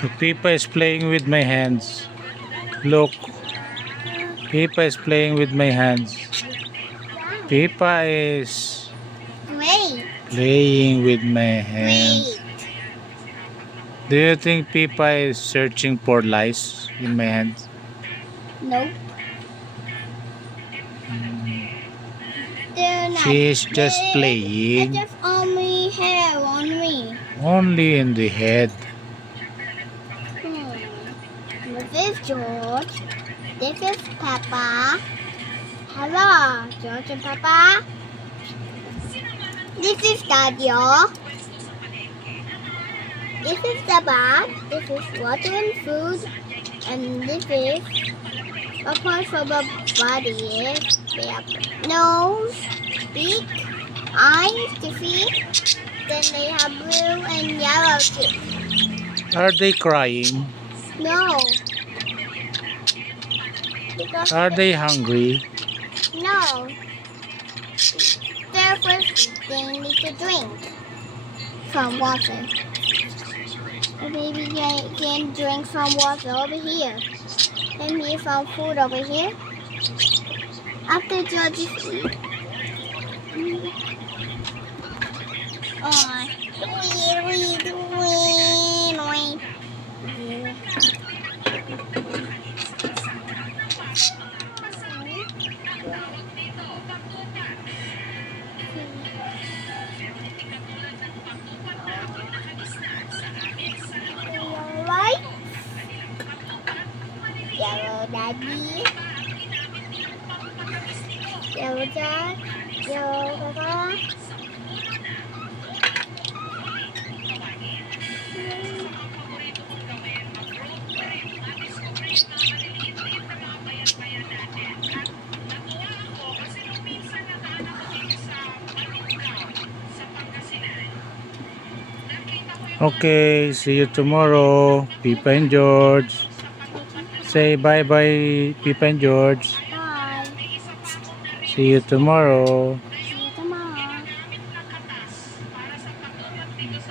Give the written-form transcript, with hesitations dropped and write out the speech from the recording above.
So Pippa is playing with my hands. Look, Pippa is playing with my hands. Pippa is playing with my hands. Do you think Pippa is searching for lice in my hands? Nope. She is just playing. It's just only hair on me. Only in the head. This is George. This is Peppa. Hello, George and Peppa. This is Daddy. This is the bag. This is water and food. And this is a part of the body. They have nose, beak, eyes, the feet. Then they have blue and yellow teeth. Are they crying? No. Because Are they hungry? No. They're thirsty. They need to drink from water. The baby can drink from water over here. And he found food over here. After George eat. Right? Yellow Daddy. Yellow Dad. Yellow Papa. Okay, see you tomorrow, Pippa and George. Say bye-bye, Pippa and George. Bye. See you tomorrow.